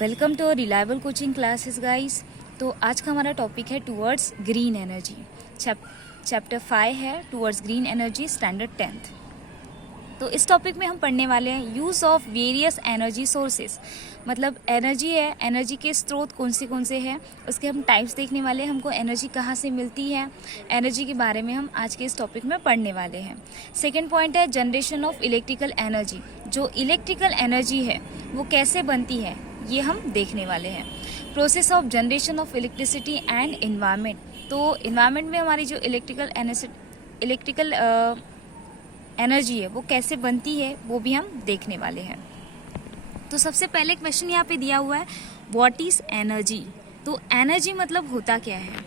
Welcome to reliable coaching classes guys. तो आज का हमारा टॉपिक है टूवर्ड्स ग्रीन एनर्जी। चैप्टर 5 है towards green energy, standard 10th। तो इस टॉपिक में हम पढ़ने वाले हैं use of various energy sources. मतलब एनर्जी है, एनर्जी के स्रोत कौन से हैं, उसके हम टाइप्स देखने वाले हैं, हमको एनर्जी कहाँ से मिलती है, एनर्जी के बारे में हम आज के इस टॉपिक में पढ़ने वाले हैं। सेकेंड पॉइंट है जनरेशन ऑफ इलेक्ट्रिकल एनर्जी। जो इलेक्ट्रिकल एनर्जी है वो कैसे बनती है ये हम देखने वाले हैं। Process of generation of electricity and environment. तो इन्वायरमेंट में हमारी जो इलेक्ट्रिकल एनर्जी है वो कैसे बनती है वो भी हम देखने वाले हैं। तो सबसे पहले क्वेश्चन यहाँ पे दिया हुआ है, व्हाट इज एनर्जी। तो एनर्जी मतलब होता क्या है।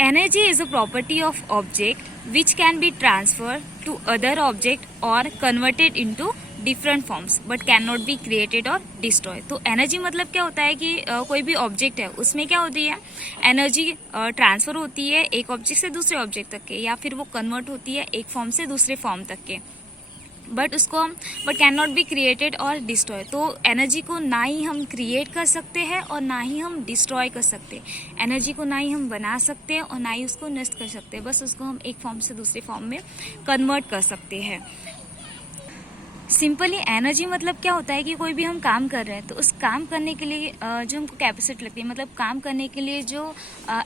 Energy is a property of object which can be transfer to other object और converted into different forms but can not be created और डिस्ट्रॉय। तो एनर्जी मतलब क्या होता है कि कोई भी ऑब्जेक्ट है उसमें क्या होती है, एनर्जी ट्रांसफर होती है एक ऑब्जेक्ट से दूसरे ऑब्जेक्ट तक के, या फिर वो कन्वर्ट होती है एक फॉर्म से दूसरे फॉर्म तक के, but can not be created और डिस्ट्रॉय। तो एनर्जी को ना ही हम क्रिएट कर सकते हैं और ना ही हम डिस्ट्रॉय कर सकते। एनर्जी को ना ही हम बना सकते हैं और ना ही उसको नष्ट कर सकते हैं, बस उसको हम एक फॉर्म से दूसरे फॉर्म में कन्वर्ट कर सकते हैं। सिंपली एनर्जी मतलब क्या होता है कि कोई भी हम काम कर रहे हैं तो उस काम करने के लिए जो हमको कैपेसिटी लगती है, मतलब काम करने के लिए जो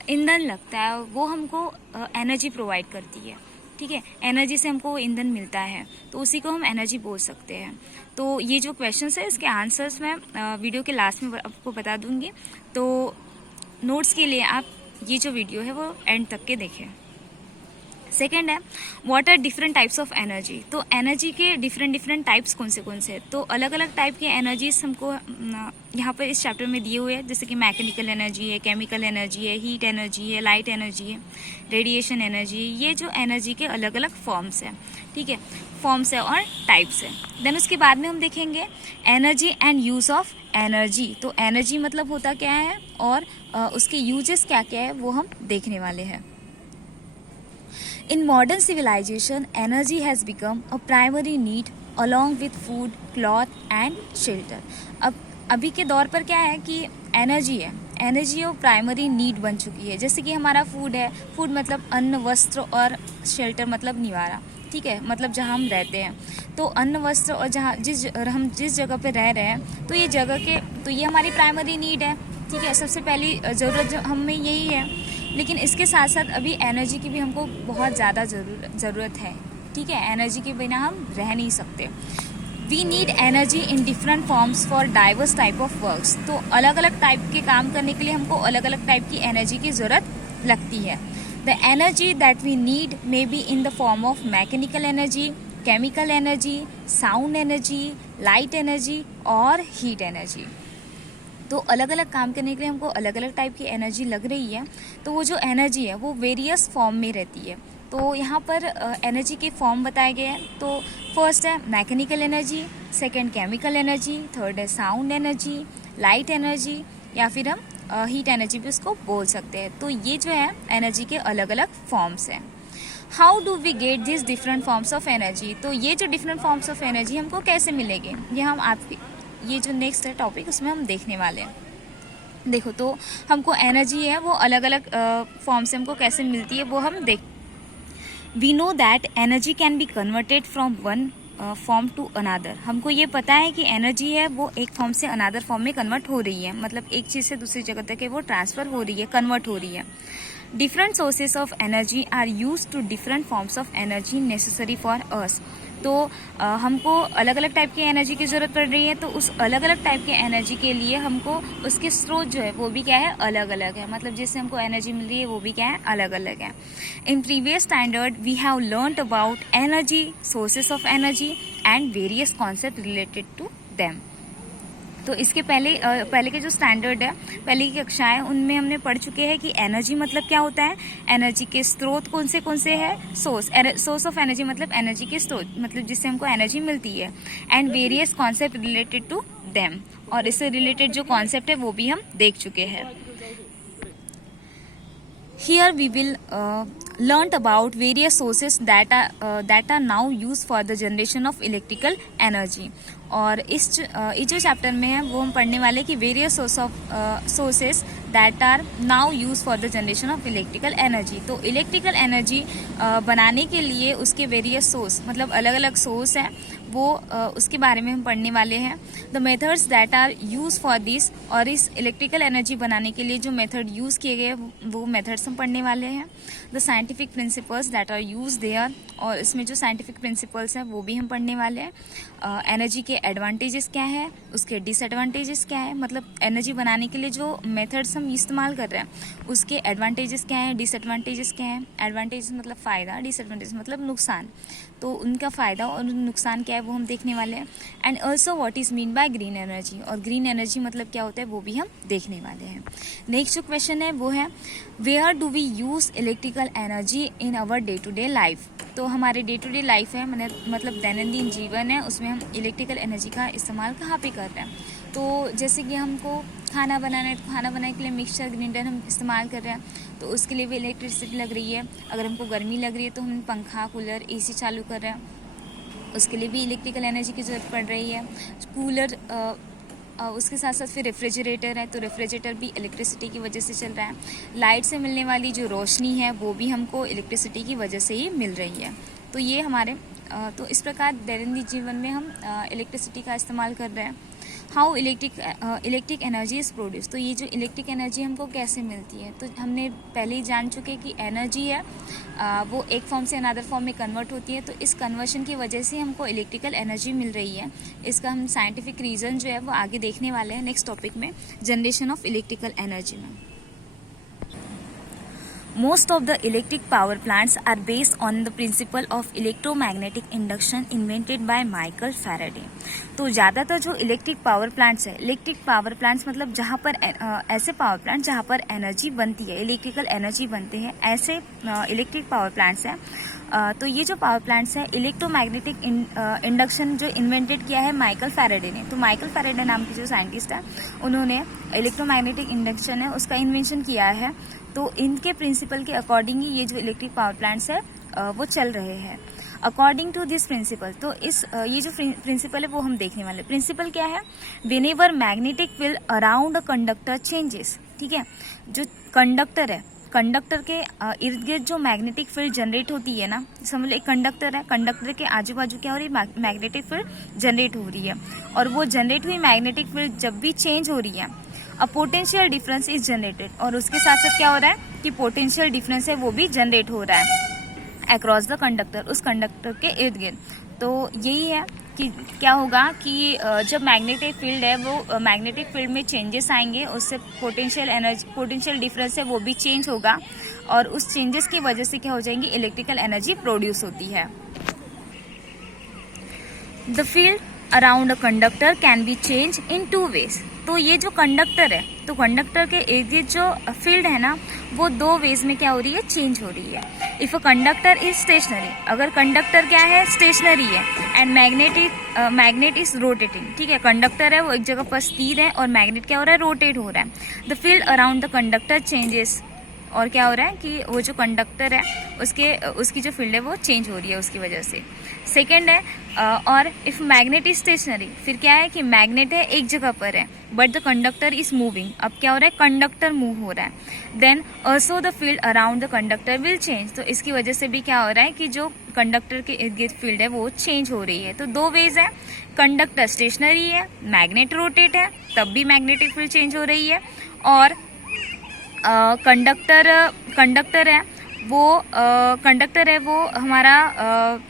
ईंधन लगता है वो हमको एनर्जी प्रोवाइड करती है। ठीक है, एनर्जी से हमको ईंधन मिलता है तो उसी को हम एनर्जी बोल सकते हैं। तो ये जो क्वेश्चंस है इसके आंसर्स मैं वीडियो के लास्ट में आपको बता दूंगी, तो नोट्स के लिए आप ये जो वीडियो है वो एंड तक के देखें। सेकेंड है what are different types of energy. तो एनर्जी के डिफरेंट टाइप्स कौन से। तो अलग अलग टाइप के एनर्जीज हमको यहाँ पर इस चैप्टर में दिए हुए हैं, जैसे कि मैकेनिकल एनर्जी है, केमिकल एनर्जी है, हीट एनर्जी है, लाइट एनर्जी है, रेडिएशन एनर्जी। ये जो एनर्जी के अलग अलग फॉर्म्स हैं, ठीक है, फॉर्म्स है और टाइप्स है। देन उसके बाद में हम देखेंगे energy and use of energy. तो एनर्जी मतलब होता क्या है और उसके यूजेस क्या क्या है वो हम देखने वाले हैं। In modern civilization, energy has become a primary need along with food, cloth and shelter. अब अभी के दौर पर क्या है कि एनर्जी है, एनर्जी और प्राइमरी नीड बन चुकी है। जैसे कि हमारा फूड है, फूड मतलब अन्न, वस्त्र, और शेल्टर मतलब निवारा। ठीक है, मतलब जहाँ हम रहते हैं। तो अन्न, वस्त्र और हम जिस जगह पे रह रहे हैं तो ये हमारी प्राइमरी नीड है। ठीक है, सबसे पहली ज़रूरत हमें यही है। लेकिन इसके साथ साथ अभी एनर्जी की भी हमको बहुत ज़्यादा ज़रूरत है। ठीक है, एनर्जी के बिना हम रह नहीं सकते। We need energy in different forms for diverse type of works. तो अलग अलग टाइप के काम करने के लिए हमको अलग अलग टाइप की एनर्जी की ज़रूरत लगती है। The energy that we need may be in the form of mechanical energy, chemical energy, sound energy, light energy और हीट एनर्जी। तो अलग अलग काम करने के लिए हमको अलग अलग टाइप की एनर्जी लग रही है। तो वो जो एनर्जी है वो वेरियस फॉर्म में रहती है। तो यहाँ पर एनर्जी के फॉर्म बताए गए हैं। तो फर्स्ट है mechanical energy, second chemical energy, third है साउंड एनर्जी, लाइट एनर्जी, या फिर हम हीट एनर्जी भी उसको बोल सकते हैं। तो ये जो है एनर्जी के अलग अलग फॉर्म्स हैं। How do we get this different forms of energy. तो ये जो डिफरेंट फॉर्म्स ऑफ एनर्जी हमको कैसे मिलेंगे, ये हम आपकी ये जो नेक्स्ट है टॉपिक उसमें हम देखने वाले हैं। देखो, तो हमको एनर्जी है वो अलग अलग फॉर्म से हमको कैसे मिलती है वो हम we know that energy can be converted from one form to another. हमको ये पता है कि एनर्जी है वो एक फॉर्म से अनदर फॉर्म में कन्वर्ट हो रही है, मतलब एक चीज़ से दूसरी जगह तक वो ट्रांसफ़र हो रही है, कन्वर्ट हो रही है। Different sources of energy are use to different forms of energy necessary for us. तो हमको अलग अलग टाइप की एनर्जी की ज़रूरत पड़ रही है, तो उस अलग अलग टाइप के एनर्जी के लिए हमको उसके स्रोत जो है वो भी क्या है, अलग अलग है। मतलब जिससे हमको एनर्जी मिल रही है वो भी क्या है, अलग अलग है। In previous standard we have learned about energy, sources of energy and various concept related to them. तो इसके पहले के जो स्टैंडर्ड है, पहले की कक्षाएं, उनमें हमने पढ़ चुके हैं कि एनर्जी मतलब क्या होता है, एनर्जी के स्रोत कौन से हैं, सोर्स ऑफ एनर्जी मतलब एनर्जी के स्रोत, मतलब जिससे हमको एनर्जी मिलती है, and various concept related to them, और इससे रिलेटेड जो कॉन्सेप्ट है वो भी हम देख चुके हैं। Here we will learnt about various sources that are now used for the generation of electrical energy। और इस जो चैप्टर में है वो हम पढ़ने वाले कि various sources that are now use for the generation of electrical energy. तो इलेक्ट्रिकल एनर्जी बनाने के लिए उसके वेरियस सोर्स मतलब अलग अलग सोर्स हैं, वो उसके बारे में हम पढ़ने वाले हैं। The methods that are use for this, और इस इलेक्ट्रिकल एनर्जी बनाने के लिए जो मेथड यूज़ किए गए वो मेथड्स हम पढ़ने वाले हैं। The scientific principles that are use there, और इसमें जो साइंटिफिक प्रिंसिपल्स हैं वो भी हम पढ़ने वाले हैं। एनर्जी के एडवांटेजेस क्या है, उसके डिसएडवांटेजेस क्या है, मतलब एनर्जी बनाने के लिए जो मेथड्स हम इस्तेमाल कर रहे हैं उसके एडवांटेजेस क्या है, डिसएडवांटेजेस क्या है। एडवांटेजेस मतलब फ़ायदा, डिसएडवांटेजेस मतलब नुकसान। तो उनका फ़ायदा और नुकसान क्या है वो हम देखने वाले हैं। And also what is mean by green energy, और ग्रीन एनर्जी मतलब क्या होता है वो भी हम देखने वाले हैं। नेक्स्ट जो क्वेश्चन है वो है where do we use electrical energy in our day to day life. तो हमारे डे टू डे लाइफ है मतलब दैनंदिन जीवन है, उसमें हम इलेक्ट्रिकल एनर्जी का इस्तेमाल कहाँ पे कर रहे हैं। तो जैसे कि हमको खाना बनाना है, तो खाना बनाने के लिए मिक्सचर ग्राइंडर हम इस्तेमाल कर रहे हैं, तो उसके लिए भी इलेक्ट्रिसिटी लग रही है। अगर हमको गर्मी लग रही है तो हम पंखा, कूलर, एसी चालू कर रहे हैं, उसके लिए भी इलेक्ट्रिकल एनर्जी की ज़रूरत पड़ रही है। कूलर उसके साथ साथ फिर रेफ्रिजरेटर है, तो रेफ्रिजरेटर भी इलेक्ट्रिसिटी की वजह से चल रहा है। लाइट से मिलने वाली जो रोशनी है वो भी हमको इलेक्ट्रिसिटी की वजह से ही मिल रही है। तो ये हमारे तो इस प्रकार दैनंदिन जीवन में हम इलेक्ट्रिसिटी का इस्तेमाल कर रहे हैं। How electric energy is produce, तो ये जो इलेक्ट्रिक एनर्जी हमको कैसे मिलती है, तो हमने पहले ही जान चुके कि एनर्जी है वो एक फॉर्म से अनदर फॉर्म में कन्वर्ट होती है। तो इस कन्वर्शन की वजह से हमको इलेक्ट्रिकल एनर्जी मिल रही है। इसका हम साइंटिफिक रीज़न जो है वो आगे देखने वाले हैं नेक्स्ट टॉपिक में, जनरेशन ऑफ इलेक्ट्रिकल एनर्जी में। Most of the electric power plants are based on the principle of electromagnetic induction invented by Michael Faraday। तो ज़्यादातर जो इलेक्ट्रिक पावर प्लांट्स है, इलेक्ट्रिक पावर प्लांट्स मतलब जहाँ पर ऐसे पावर प्लांट जहाँ पर एनर्जी बनती है, इलेक्ट्रिकल एनर्जी बनते हैं, ऐसे इलेक्ट्रिक पावर प्लांट्स हैं। तो ये जो पावर प्लांट्स है इलेक्ट्रोमैग्नेटिक इंडक्शन जो इन्वेंटेड किया है माइकल फैराडे ने। तो माइकल फैराडे नाम के जो साइंटिस्ट है उन्होंने इलेक्ट्रोमैग्नेटिक इंडक्शन है उसका इन्वेंशन किया है। तो इनके प्रिंसिपल के अकॉर्डिंग ही ये जो इलेक्ट्रिक पावर प्लांट्स है वो चल रहे हैं। अकॉर्डिंग टू दिस प्रिंसिपल, तो इस ये जो प्रिंसिपल है वो हम देखने वाले। प्रिंसिपल क्या है, whenever magnetic field around a conductor changes, ठीक है, जो कंडक्टर है, कंडक्टर के इर्द गिर्द जो मैग्नेटिक फील्ड जनरेट होती है ना, समझ लो एक कंडक्टर है, कंडक्टर के आजू बाजू क्या हो रही है, मैग्नेटिक फील्ड जनरेट हो रही है। और वो जनरेट हुई मैग्नेटिक फील्ड जब भी चेंज हो रही है, a potential difference is generated, और उसके साथ साथ क्या हो रहा है कि पोटेंशियल डिफरेंस है वो भी जनरेट हो रहा है अक्रॉस द कंडक्टर, उस कंडक्टर के इर्द गिर्द। तो यही है कि क्या होगा कि जब मैग्नेटिक फील्ड है वो मैग्नेटिक फील्ड में चेंजेस आएंगे, उससे पोटेंशियल डिफरेंस है वो भी चेंज होगा, और उस चेंजेस की वजह से क्या हो जाएंगी, इलेक्ट्रिकल एनर्जी प्रोड्यूस होती है। The field around a conductor can be change in 2 ways. तो ये जो कंडक्टर है, तो कंडक्टर के इर्द गिर्द जो फील्ड है ना वो 2 वेज में क्या हो रही है, चेंज हो रही है। If a conductor is stationary, अगर कंडक्टर क्या है, स्टेशनरी है, एंड मैग्नेट इज रोटेटिंग, ठीक है, कंडक्टर है वो एक जगह पर स्थिर है और मैग्नेट क्या हो रहा है, रोटेट हो रहा है। The field around the conductor changes, और क्या हो रहा है कि वो जो कंडक्टर है उसकी जो फील्ड है वो चेंज हो रही है उसकी वजह से। सेकेंड है और इफ मैग्नेट इज स्टेशनरी, फिर क्या है कि मैग्नेट है एक जगह पर है but the conductor is moving, अब क्या हो रहा है, कंडक्टर मूव हो रहा है। Then also the field around the conductor will change, तो इसकी वजह से भी क्या हो रहा है कि जो कंडक्टर के इर्द गिर्द फील्ड है वो चेंज हो रही है। तो 2 वेज है, कंडक्टर स्टेशनरी है, मैग्नेट रोटेट है, तब भी मैग्नेटिक फील्ड चेंज हो रही है, और कंडक्टर है वो हमारा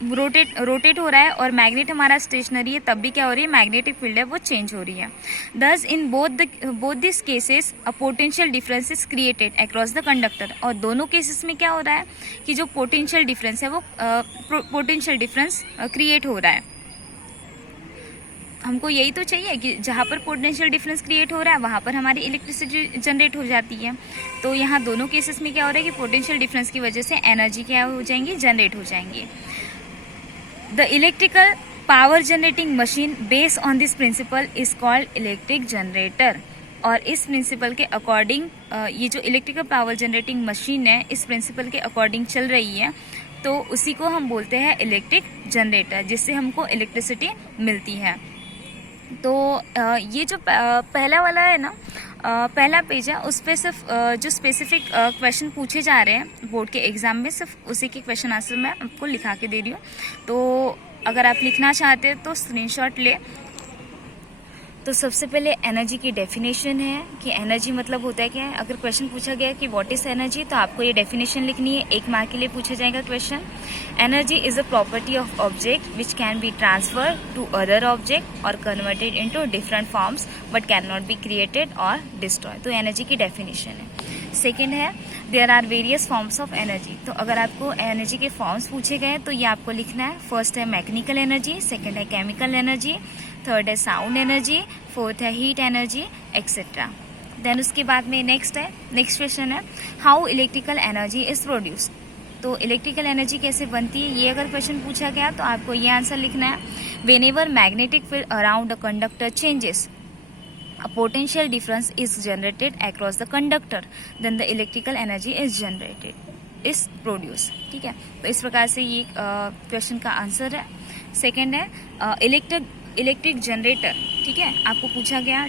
रोटेट हो रहा है, और मैग्नेट हमारा स्टेशनरी है, तब भी क्या हो रही है, मैग्नेटिक फील्ड है वो चेंज हो रही है। दस in both this cases a potential difference is created across the conductor, और दोनों केसेस में क्या हो रहा है कि जो पोटेंशियल डिफरेंस है वो पोटेंशियल डिफरेंस क्रिएट हो रहा है। हमको यही तो चाहिए कि जहाँ पर पोटेंशियल डिफरेंस क्रिएट हो रहा है वहाँ पर हमारी इलेक्ट्रिसिटी जनरेट हो जाती है। तो यहाँ दोनों केसेस में क्या हो रहा है कि पोटेंशियल डिफरेंस की वजह से एनर्जी क्या हो जाएंगी, जनरेट हो जाएंगी। The electrical power generating machine based on this principle is called electric generator, और इस प्रिंसिपल के अकॉर्डिंग ये जो इलेक्ट्रिकल पावर जनरेटिंग मशीन है इस प्रिंसिपल के अकॉर्डिंग चल रही है, तो उसी को हम बोलते हैं इलेक्ट्रिक जनरेटर, जिससे हमको इलेक्ट्रिसिटी मिलती है। तो ये जो पहला वाला है ना, पहला पेज है, उस पर सिर्फ जो स्पेसिफिक क्वेश्चन पूछे जा रहे हैं बोर्ड के एग्ज़ाम में, सिर्फ उसी के क्वेश्चन आंसर मैं आपको लिखा के दे रही हूँ। तो अगर आप लिखना चाहते हैं तो स्क्रीनशॉट ले। तो सबसे पहले एनर्जी की डेफिनेशन है कि एनर्जी मतलब होता है क्या है। अगर क्वेश्चन पूछा गया कि व्हाट इज एनर्जी, तो आपको ये डेफिनेशन लिखनी है। 1 मार्क के लिए पूछा जाएगा question. Energy is a property of object which can be transfer to other object और converted into different forms but can not be created और डिस्ट्रॉय। तो एनर्जी की डेफिनेशन है। सेकेंड है there are various forms of energy. तो अगर आपको energy के फॉर्म्स पूछे गए तो ये आपको लिखना है। फर्स्ट है मैकेनिकल एनर्जी, सेकेंड है केमिकल एनर्जी, थर्ड है साउंड एनर्जी, फोर्थ है हीट एनर्जी एक्सेट्रा। देन उसके बाद में नेक्स्ट क्वेश्चन है how electrical energy is produced. तो इलेक्ट्रिकल एनर्जी कैसे बनती है, ये अगर क्वेश्चन पूछा गया तो आपको ये आंसर लिखना है। Whenever magnetic field around a conductor changes, a potential difference is generated across the conductor, then the electrical energy is produced। ठीक है, तो इस प्रकार से ये क्वेश्चन का आंसर है। सेकेंड है इलेक्ट्रिक जनरेटर। ठीक है, आपको पूछा गया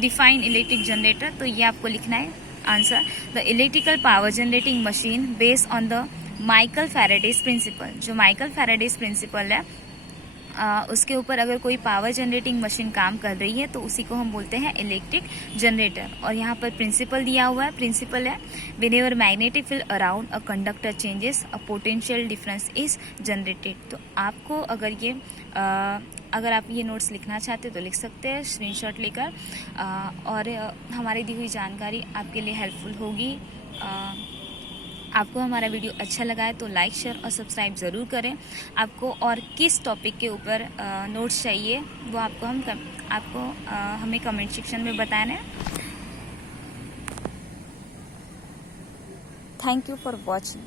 डिफाइन इलेक्ट्रिक जनरेटर, तो ये आपको लिखना है answer. The electrical power generating machine based on the Michael Faraday's principle. जो माइकल फैराडेज प्रिंसिपल है उसके ऊपर अगर कोई पावर जनरेटिंग मशीन काम कर रही है तो उसी को हम बोलते हैं इलेक्ट्रिक जनरेटर। और यहाँ पर प्रिंसिपल दिया हुआ है। प्रिंसिपल है whenever magnetic field around a conductor changes a potential difference is generated. तो आपको अगर आप ये नोट्स लिखना चाहते हो तो लिख सकते हैं स्क्रीनशॉट लेकर। और हमारी दी हुई जानकारी आपके लिए हेल्पफुल होगी। आपको हमारा वीडियो अच्छा लगा है तो लाइक शेयर और सब्सक्राइब ज़रूर करें। आपको और किस टॉपिक के ऊपर नोट्स चाहिए वो आपको हमें कमेंट सेक्शन में बताना है। Thank you for watching.